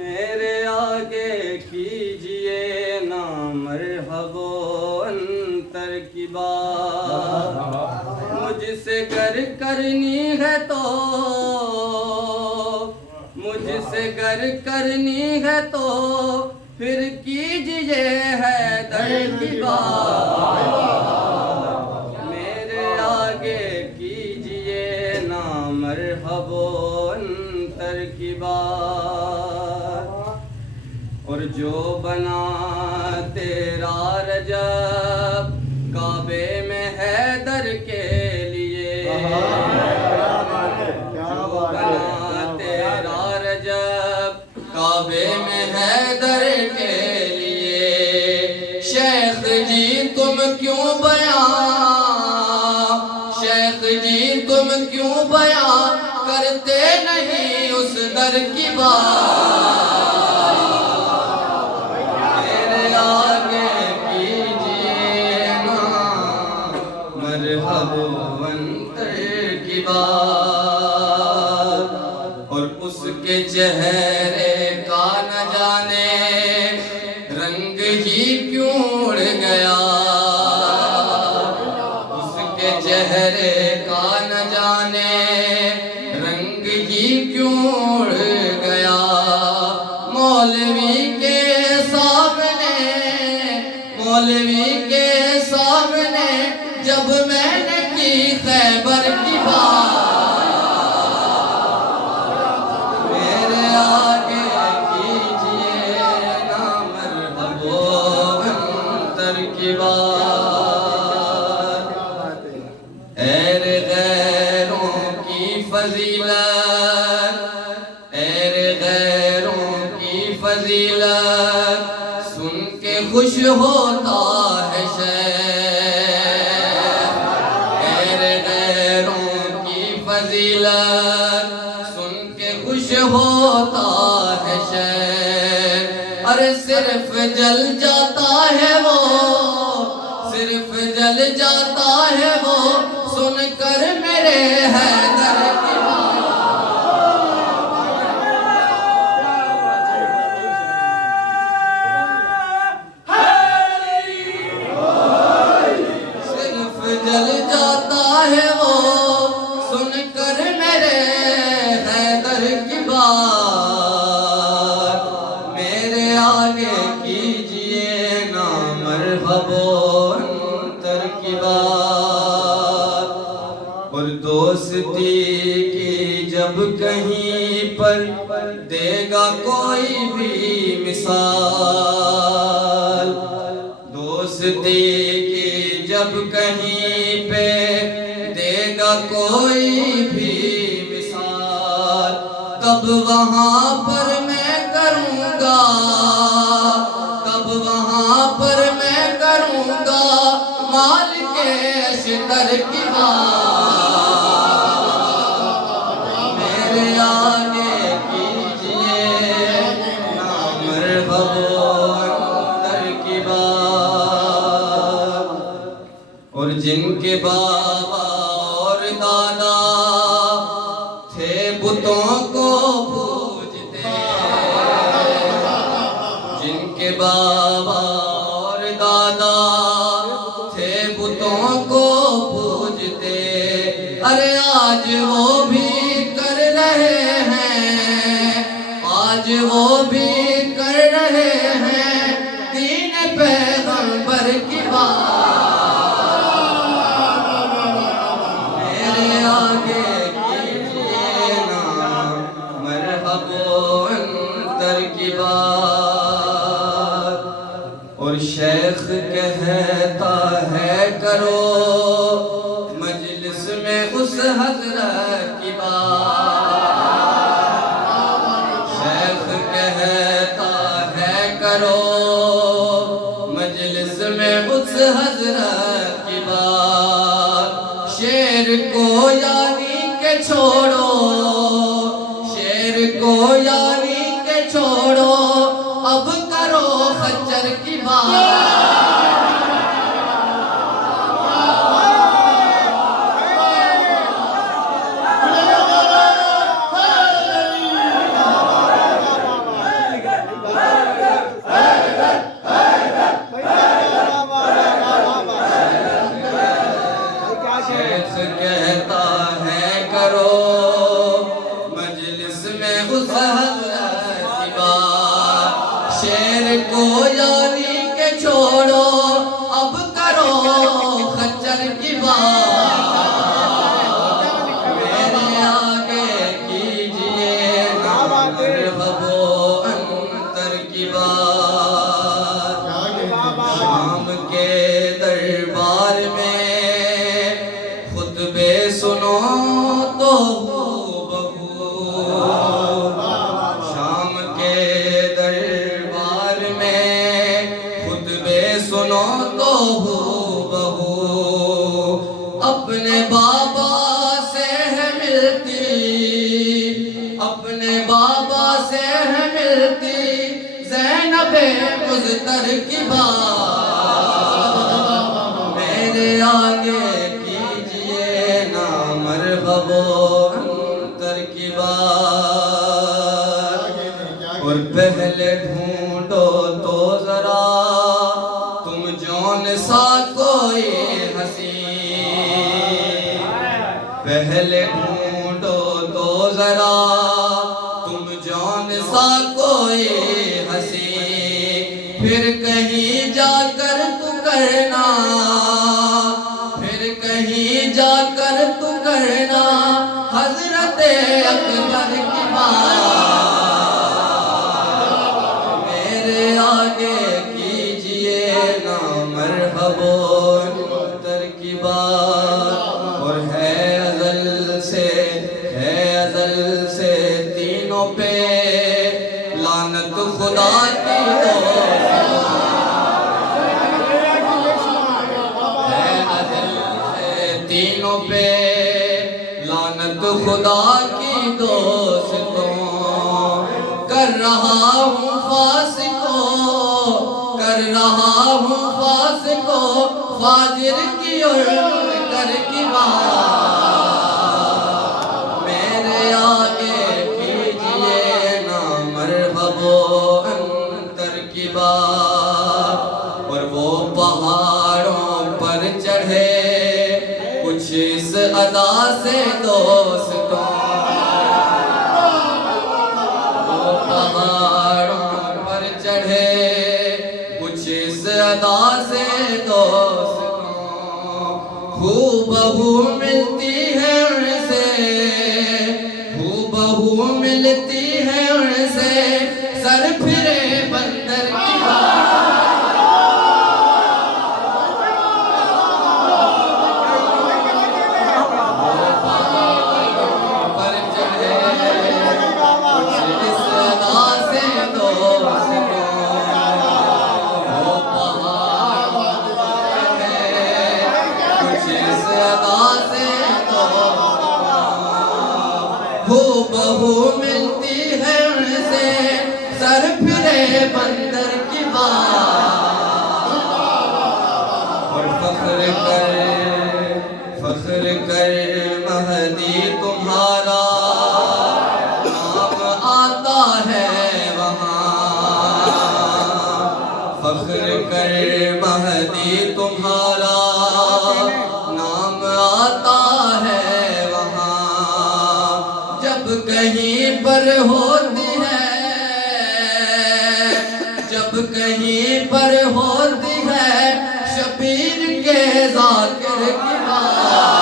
मेरे आगे कीजिए ना मरहबो अंतर की बात, मुझसे गर करनी है तो, मुझसे गर करनी है तो फिर कीजिए है दर की बात। मेरे आगे कीजिए ना मरहबो अंतर की बात। और जो बना तेरा रजब काबे में हैदर के लिए, जो बना तेरा रजब काबे में हैदर के लिए। शेख जी तुम क्यों बयां, शेख जी तुम क्यों बयां करते नहीं उस दर की बात। मेरे आगे कीजिए ना मरहबो अंतर की बात। और उसके चेहरे का न जाने रंग ही क्यों उड़ गया, उसके चेहरे का न जाने रंग ही क्यों उड़ गया। मौलवी के सामने, मौलवी के सामने जब मैंने की खैबर की बात। मेरे आगे कीजिए ना मरहबो अंतर की बात। ऐरे गैरों की फजीलत, ऐरे गैरों की फजीलत सुन के खुश होता है शेख। ऐरे गैरों की फजीलत सुन के खुश होता है शेख। अरे सिर्फ जल जाता है वो, सिर्फ जल जाता है वो सुनकर मेरे हैदर की बात। सिर्फ जल जाता है वो सुनकर मेरे हैदर की बात। मेरे आगे कीजिए ना मरहबो अंतर की बात। और दोस्ती की जब कहीं पर देगा कोई भी मिसाल, दोस्ती की जब कहीं पे देगा कोई भी मिसाल, तब वहाँ पर मैं करूँगा, तब वहाँ पर मैं करूँगा माल के अशतर की बात। मेरे आगे कीजिए ना मरहबो अंतर की बात। और जिनके बाबा और दादा थे बुतों को पूजते, जिनके बाबा और दादा थे बुतों को पूजते, अरे आज वो भी कर रहे हैं, आज वो भी कर रहे हैं दीन पैगंबर की बात। मेरे आगे कीजिए ना मरहबो अंतर की बात। और शेख कहता है करो मजलिस में उस हजरत की बात। शेख कहता है करो मजलिस में उस हजरत की बात। शेर को यानी के छोड़ो, शेर को यानी के छोड़ो, अब करो खच्चर की बात। को यारी के छोड़ो, अब करो खच्चर की बात। मेरे आगे कीजिए मरहबो अंतर की बात। शाम के दरबार में खुतबे सुनो तो बहू, शाम के दरबार में खुतबे सुनो तो बहू। अपने बाबा से है मिलती, अपने बाबा से है मिलती ज़ैनबे मुज़्तर की बात। मेरे आगे कीजिए ना मरहबो अंतर की बात। और पहले ढूंढो तो जरा तुम जौन सा कोई हंसी, पहले ढूंढो तो जरा तुम जौन सा कोई हंसी। फिर कहीं जाकर तू करना, फिर कहीं जाकर तू करना हजरत अकबर की बात। मेरे आगे कीजिए ना मरहबो अंतर की बात। और है अज़ल से तीनों पे लानत खुदा की है अज़ल से तीनों पे लानत खुदा की दोस्तों। कर रहा हूँ फासिकों, कर रहा हूँ फासिकों फाजिर की और कर की बात। मेरे आगे कीजिए ना मरहबो अंतर की बात। और वो पहाड़ों पर चढ़े कुछ इस अदा से दोस्तों, वो पहाड़ों पर चढ़े कुछ इस अदा से दोस्तों। हूबहू मिलती है उनसे, हूबहू मिलती है उनसे सर फिरे बंदर की बात। पर चढ़े कुछ इस अदा से दोस्तों, वो पहाड़ कुछ इस अदा से दोस्तों। हूबहू मिलती है उनसे सर फिरे बंदर की बात। और फख्र कर महदी तुम्हारा नाम आता है वहाँ। फख्र कर महदी तुम्हारा नाम आता है वहाँ। जब कहीं पर होती है, जब कहीं पर होती है शबीर के ज़ाकिर की बात।